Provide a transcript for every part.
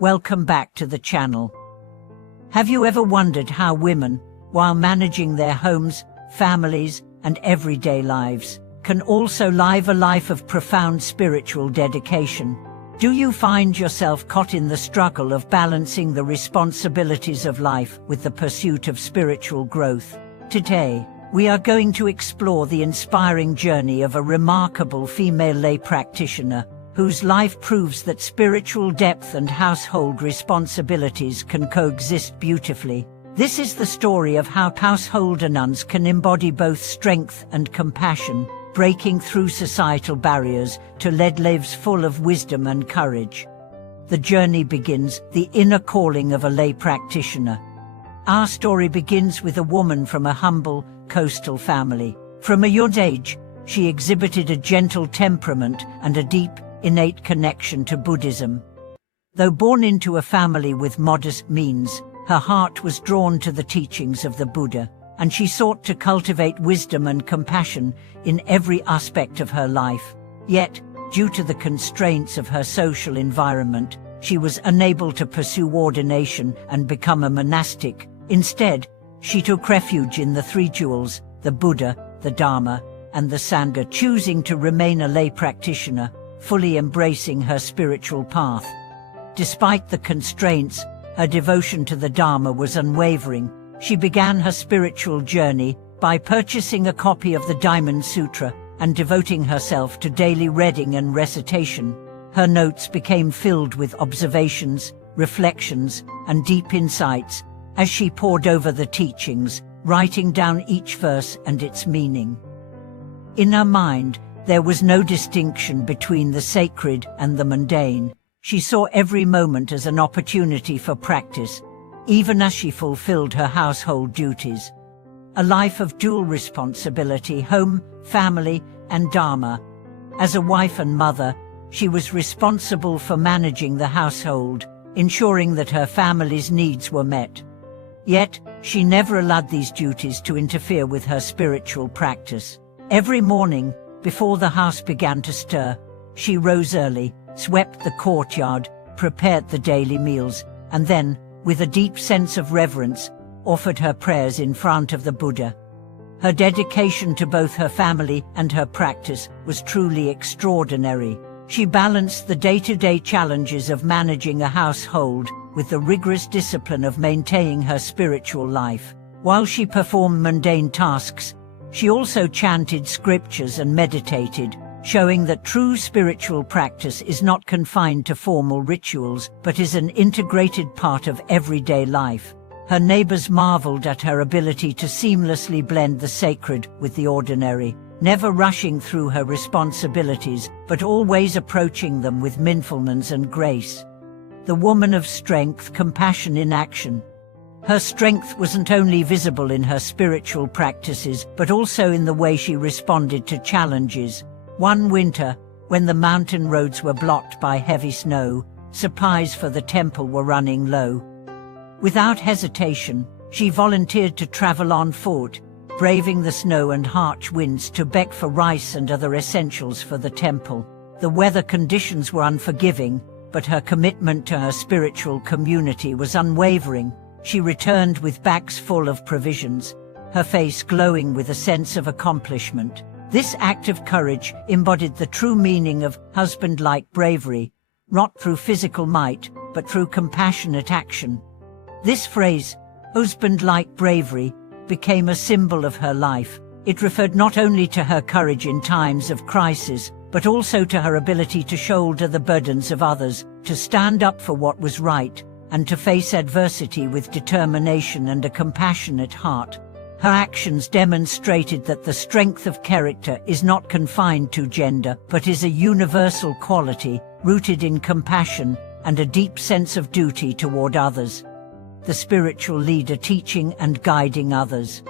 Welcome back to the channel. Have you ever wondered how women, while managing their homes, families, and everyday lives, can also live a life of profound spiritual dedication? Do you find yourself caught in the struggle of balancing the responsibilities of life with the pursuit of spiritual growth? Today, we are going to explore the inspiring journey of a remarkable female lay practitioner, whose life proves that spiritual depth and household responsibilities can coexist beautifully. This is the story of how householder nuns can embody both strength and compassion, breaking through societal barriers to lead lives full of wisdom and courage. The journey begins, the inner calling of a lay practitioner. Our story begins with a woman from a humble, coastal family. From a young age, she exhibited a gentle temperament and a deep, innate connection to Buddhism. Though born into a family with modest means, her heart was drawn to the teachings of the Buddha, and she sought to cultivate wisdom and compassion in every aspect of her life. Yet, due to the constraints of her social environment, she was unable to pursue ordination and become a monastic. Instead, she took refuge in the three jewels, the Buddha, the Dharma, and the Sangha, choosing to remain a lay practitioner, fully embracing her spiritual path. Despite the constraints, her devotion to the Dharma was unwavering. She began her spiritual journey by purchasing a copy of the Diamond Sutra and devoting herself to daily reading and recitation. Her notes became filled with observations, reflections, and deep insights as she pored over the teachings, writing down each verse and its meaning. In her mind, there was no distinction between the sacred and the mundane. She saw every moment as an opportunity for practice, even as she fulfilled her household duties. A life of dual responsibility, home, family, and Dharma. As a wife and mother, she was responsible for managing the household, ensuring that her family's needs were met. Yet, she never allowed these duties to interfere with her spiritual practice. Every morning, before the house began to stir, she rose early, swept the courtyard, prepared the daily meals, and then, with a deep sense of reverence, offered her prayers in front of the Buddha. Her dedication to both her family and her practice was truly extraordinary. She balanced the day-to-day challenges of managing a household with the rigorous discipline of maintaining her spiritual life. While she performed mundane tasks, she also chanted scriptures and meditated, showing that true spiritual practice is not confined to formal rituals, but is an integrated part of everyday life. Her neighbors marveled at her ability to seamlessly blend the sacred with the ordinary, never rushing through her responsibilities, but always approaching them with mindfulness and grace. The woman of strength, compassion in action. Her strength wasn't only visible in her spiritual practices, but also in the way she responded to challenges. One winter, when the mountain roads were blocked by heavy snow, supplies for the temple were running low. Without hesitation, she volunteered to travel on foot, braving the snow and harsh winds to beg for rice and other essentials for the temple. The weather conditions were unforgiving, but her commitment to her spiritual community was unwavering. She returned with bags full of provisions, her face glowing with a sense of accomplishment. This act of courage embodied the true meaning of husband-like bravery, not through physical might, but through compassionate action. This phrase, husband-like bravery, became a symbol of her life. It referred not only to her courage in times of crisis, but also to her ability to shoulder the burdens of others, to stand up for what was right, and to face adversity with determination and a compassionate heart. Her actions demonstrated that the strength of character is not confined to gender, but is a universal quality, rooted in compassion and a deep sense of duty toward others. The spiritual leader teaching and guiding others.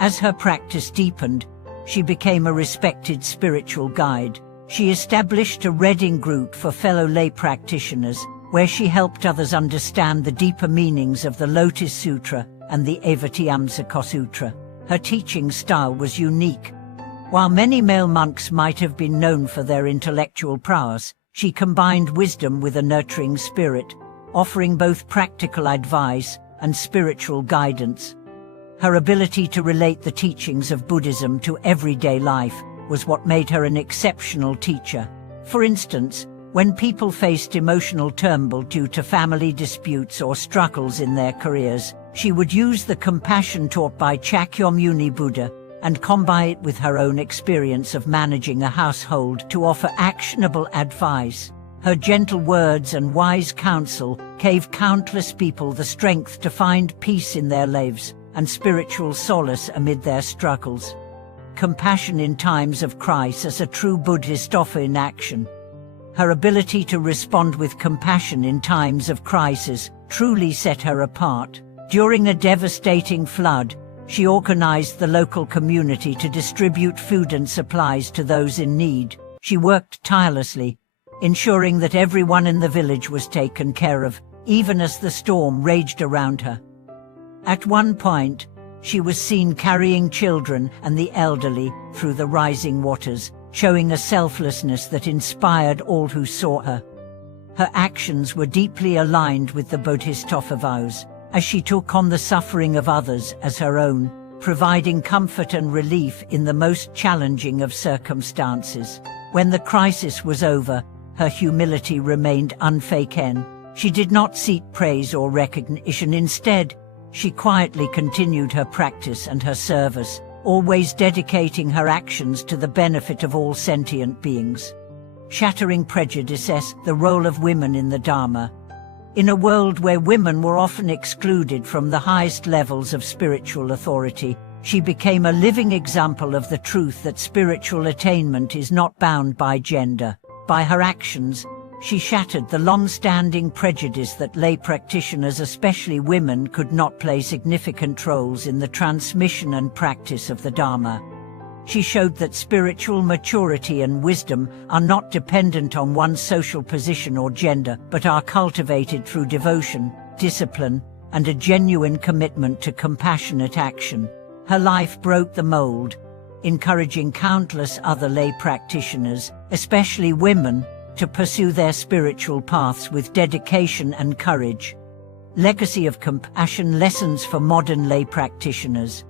As her practice deepened, she became a respected spiritual guide. She established a reading group for fellow lay practitioners, where she helped others understand the deeper meanings of the Lotus Sutra and the Avatamsaka Sutra. Her teaching style was unique. While many male monks might have been known for their intellectual prowess, she combined wisdom with a nurturing spirit, offering both practical advice and spiritual guidance. Her ability to relate the teachings of Buddhism to everyday life was what made her an exceptional teacher. For instance, when people faced emotional turmoil due to family disputes or struggles in their careers, she would use the compassion taught by Shakyamuni Buddha and combine it with her own experience of managing a household to offer actionable advice. Her gentle words and wise counsel gave countless people the strength to find peace in their lives and spiritual solace amid their struggles. Compassion in times of crisis, a true Buddhist offer in action. Her ability to respond with compassion in times of crisis truly set her apart. During a devastating flood, she organized the local community to distribute food and supplies to those in need. She worked tirelessly, ensuring that everyone in the village was taken care of, even as the storm raged around her. At one point, she was seen carrying children and the elderly through the rising waters, showing a selflessness that inspired all who saw her. Her actions were deeply aligned with the Bodhisattva vows, as she took on the suffering of others as her own, providing comfort and relief in the most challenging of circumstances. When the crisis was over, her humility remained unshaken. She did not seek praise or recognition. Instead, she quietly continued her practice and her service, always dedicating her actions to the benefit of all sentient beings. Shattering prejudices, the role of women in the Dharma. In a world where women were often excluded from the highest levels of spiritual authority, she became a living example of the truth that spiritual attainment is not bound by gender. By her actions, she shattered the long-standing prejudice that lay practitioners, especially women, could not play significant roles in the transmission and practice of the Dharma. She showed that spiritual maturity and wisdom are not dependent on one's social position or gender, but are cultivated through devotion, discipline, and a genuine commitment to compassionate action. Her life broke the mold, encouraging countless other lay practitioners, especially women, to pursue their spiritual paths with dedication and courage. Legacy of compassion, lessons for modern lay practitioners.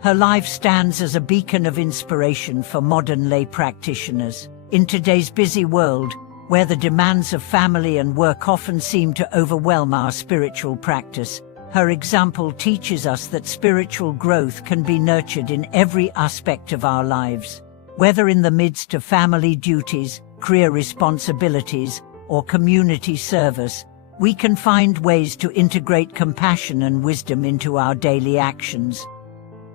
Her life stands as a beacon of inspiration for modern lay practitioners. In today's busy world, where the demands of family and work often seem to overwhelm our spiritual practice, her example teaches us that spiritual growth can be nurtured in every aspect of our lives. Whether in the midst of family duties, career responsibilities, or community service, we can find ways to integrate compassion and wisdom into our daily actions.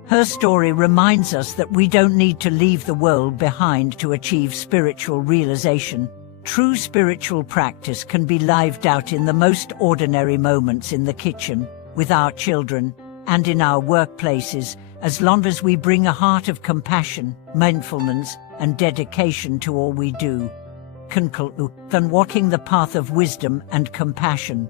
Her story reminds us that we don't need to leave the world behind to achieve spiritual realization. True spiritual practice can be lived out in the most ordinary moments, in the kitchen, with our children, and in our workplaces, as long as we bring a heart of compassion, mindfulness, and dedication to all we do. Than walking the path of wisdom and compassion.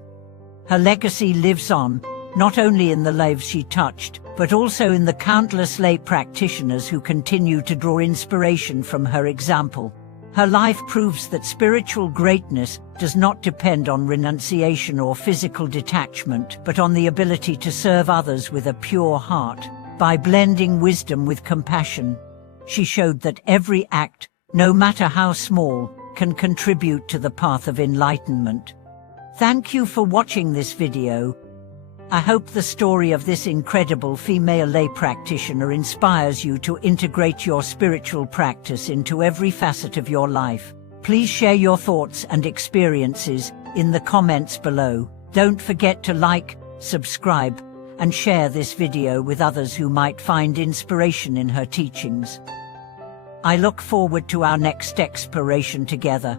Her legacy lives on, not only in the lives she touched, but also in the countless lay practitioners who continue to draw inspiration from her example. Her life proves that spiritual greatness does not depend on renunciation or physical detachment, but on the ability to serve others with a pure heart. By blending wisdom with compassion, she showed that every act, no matter how small, can contribute to the path of enlightenment. Thank you for watching this video. I hope the story of this incredible female lay practitioner inspires you to integrate your spiritual practice into every facet of your life. Please share your thoughts and experiences in the comments below. Don't forget to like, subscribe, and share this video with others who might find inspiration in her teachings. I look forward to our next exploration together.